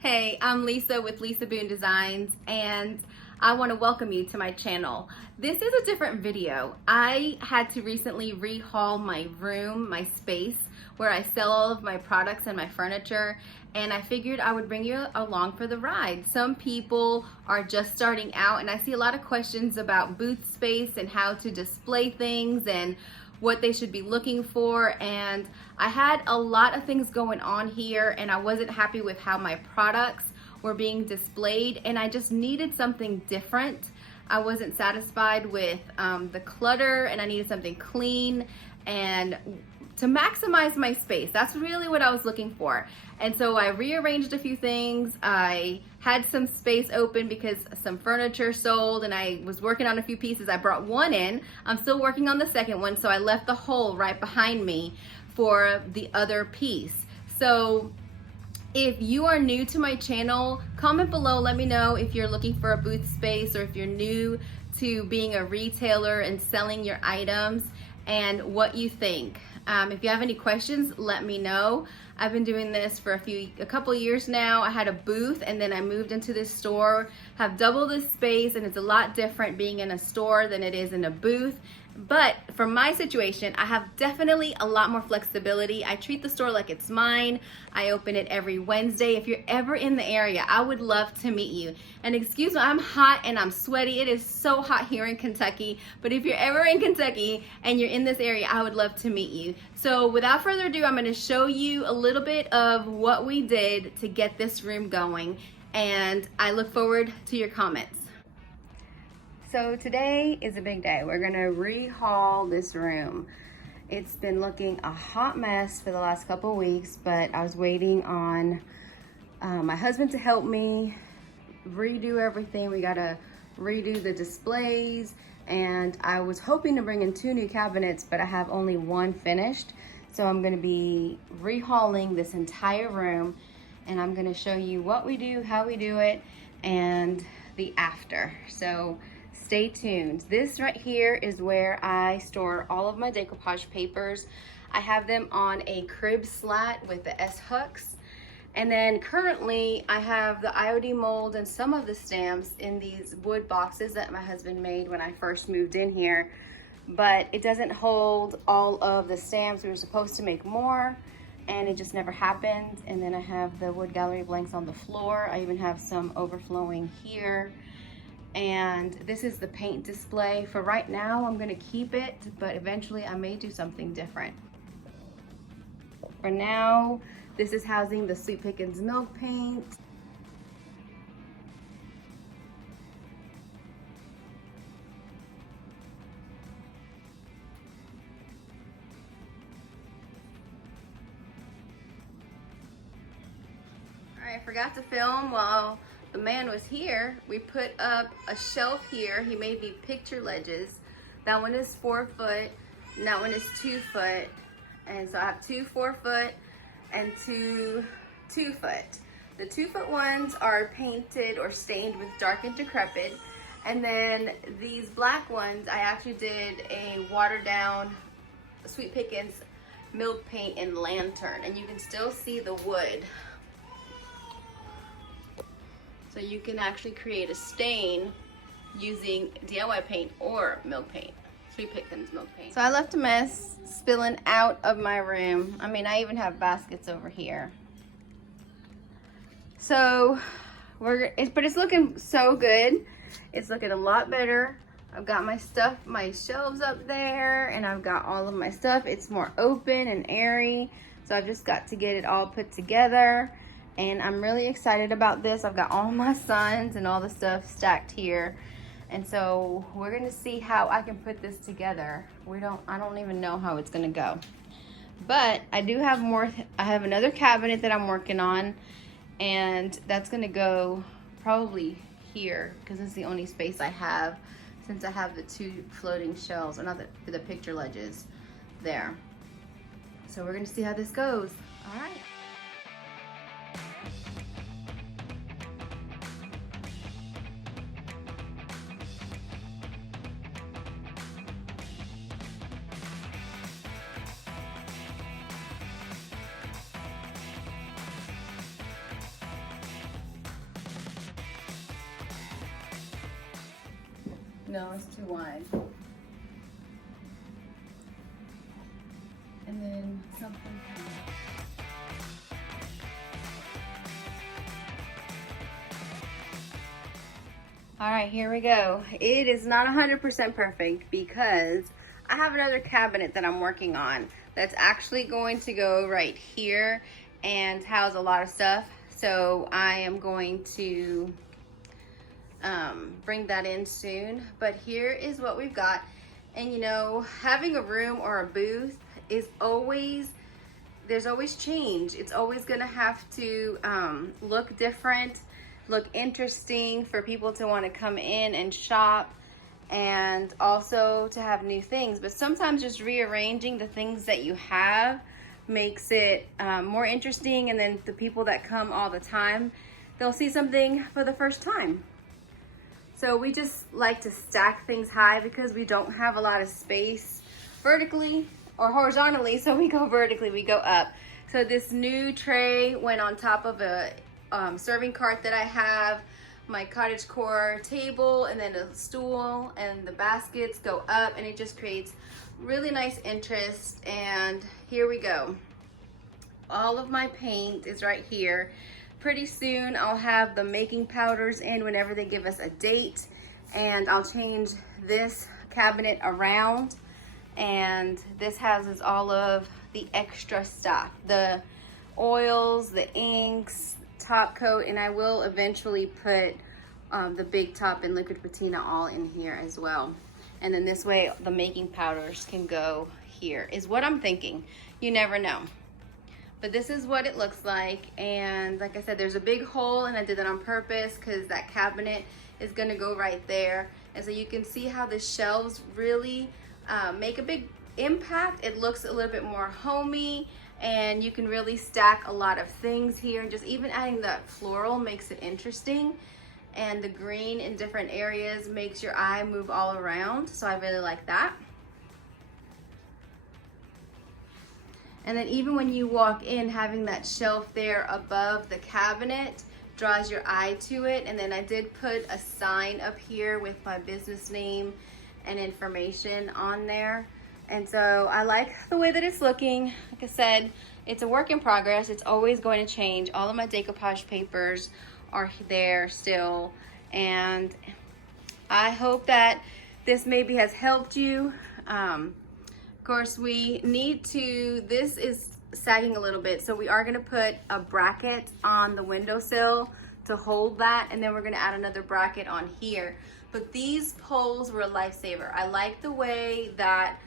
Hey, I'm Lisa with Lisa Boone Designs, and I want to welcome you to my channel. This is a different video. I had to recently rehaul my room, my space, where I sell all of my products and my furniture, and I figured I would bring you along for the ride. Some people are just starting out, and I see a lot of questions about booth space and how to display things and what they should be looking for, and I had a lot of things going on here and I wasn't happy with how my products were being displayed, and I just needed something different. I wasn't satisfied with the clutter, and I needed something clean and to maximize my space. That's really what I was looking for. And so I rearranged a few things. I had some space open because some furniture sold and I was working on a few pieces. I brought one in. I'm still working on the second one, so I left the hole right behind me for the other piece. So if you are new to my channel, comment below, let me know if you're looking for a booth space or if you're new to being a retailer and selling your items and what you think. If you have any questions, let me know. I've been doing this for a couple years now. I had a booth and then I moved into this store, have double the space, and it's a lot different being in a store than it is in a booth. But for my situation, I have definitely a lot more flexibility. I treat the store like it's mine. I open it every Wednesday. If you're ever in the area, I would love to meet you. And excuse me, I'm hot and I'm sweaty. It is so hot here in Kentucky. But if you're ever in Kentucky and you're in this area, I would love to meet you. So without further ado, I'm gonna show you a little bit of what we did to get this room going. And I look forward to your comments. So today is a big day. We're gonna rehaul this room. It's been looking a hot mess for the last couple weeks, but I was waiting on my husband to help me redo everything. We gotta redo the displays, and I was hoping to bring in 2 new cabinets, but I have only 1 finished. So I'm gonna be rehauling this entire room, and I'm gonna show you what we do, how we do it, and the after. So stay tuned. This right here is where I store all of my decoupage papers. I have them on a crib slat with the S-hooks. And then currently I have the IOD mold and some of the stamps in these wood boxes that my husband made when I first moved in here. But it doesn't hold all of the stamps. We were supposed to make more and it just never happened. And then I have the wood gallery blanks on the floor. I even have some overflowing here. And this is the paint display. For right now, I'm gonna keep it, but eventually I may do something different. For now, this is housing the Sweet Pickins milk paint. All right, I forgot to film while the man was here. We put up a shelf here. He made me picture ledges. That one is 4 foot and that one is 2 foot. And so I have 2 4-foot and 2 2-foot. The 2-foot ones are painted or stained with dark and decrepit. And then these black ones, I actually did a watered down Sweet Pickins milk paint in lantern, and you can still see the wood. So you can actually create a stain using DIY paint or milk paint, Sweet Pickins milk paint. So I left a mess spilling out of my room. I mean, I even have baskets over here. So but it's looking so good. It's looking a lot better. I've got my stuff, my shelves up there, and I've got all of my stuff. It's more open and airy. So I've just got to get it all put together. And I'm really excited about this. I've got all my sons and all the stuff stacked here. And so we're gonna see how I can put this together. I don't even know how it's gonna go. But I do have more, I have another cabinet that I'm working on, and that's gonna go probably here because it's the only space I have since I have the 2 floating shelves, or not the picture ledges there. So we're gonna see how this goes. All right. No, it's too wide. And then something. All right, here we go. It is not 100% perfect because I have another cabinet that I'm working on that's actually going to go right here and house a lot of stuff. So I am going to bring that in soon. But here is what we've got. And you know, having a room or a booth is always, there's always change. It's always gonna have to look different, look interesting for people to want to come in and shop, and also to have new things. But sometimes just rearranging the things that you have makes it more interesting, and then the people that come all the time, they'll see something for the first time. So we just like to stack things high because we don't have a lot of space vertically or horizontally, so we go vertically, we go up. So this new tray went on top of a serving cart that I have, my cottagecore table, and then a stool, and the baskets go up, and it just creates really nice interest. And here we go. All of my paint is right here. Pretty soon I'll have the making powders in whenever they give us a date, and I'll change this cabinet around, and this houses all of the extra stuff, the oils, the inks, top coat, and I will eventually put the big top and liquid patina all in here as well. And then this way the making powders can go here, is what I'm thinking. You never know. But this is what it looks like. And like I said, there's a big hole, and I did that on purpose because that cabinet is gonna go right there. And so you can see how the shelves really make a big impact. It looks a little bit more homey, and you can really stack a lot of things here. And just even adding that floral makes it interesting. And the green in different areas makes your eye move all around. So I really like that. And then even when you walk in, having that shelf there above the cabinet draws your eye to it. And then I did put a sign up here with my business name and information on there. And so I like the way that it's looking. Like I said, it's a work in progress. It's always going to change. All of my decoupage papers are there still. And I hope that this maybe has helped you. Of course, we need to, this is sagging a little bit, so we are gonna put a bracket on the windowsill to hold that, and then we're gonna add another bracket on here. But these poles were a lifesaver. I like the way that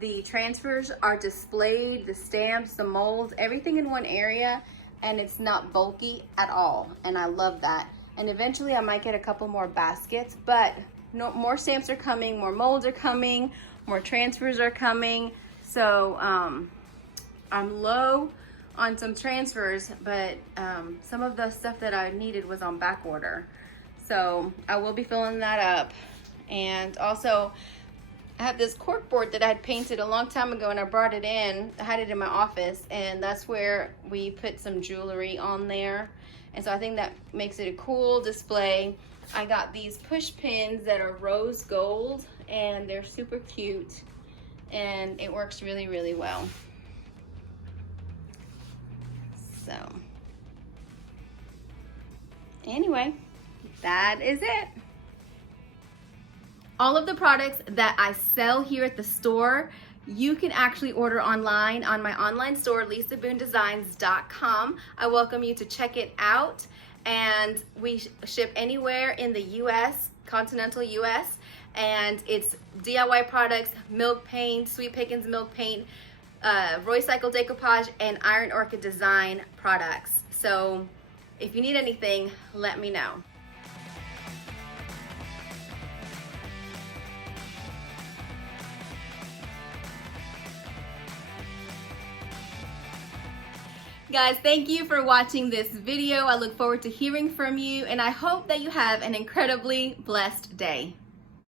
the transfers are displayed, the stamps, the molds, everything in one area, and it's not bulky at all, and I love that. And eventually I might get a couple more baskets, but no, more stamps are coming, more molds are coming, more transfers are coming. So I'm low on some transfers, but some of the stuff that I needed was on back order. So I will be filling that up. And also I have this cork board that I had painted a long time ago, and I brought it in. I had it in my office, and that's where we put some jewelry on there. And so I think that makes it a cool display. I got these push pins that are rose gold, and they're super cute, and it works really, really well. So anyway, that is it. All of the products that I sell here at the store, you can actually order online on my online store, lisaboondesigns.com. I welcome you to check it out. And we ship anywhere in the US, continental US, and it's DIY products, milk paint, Sweet Pickins milk paint, Roycycled Decoupage, and Iron Orchid Design products. So if you need anything, let me know. Guys, thank you for watching this video. I look forward to hearing from you, and I hope that you have an incredibly blessed day.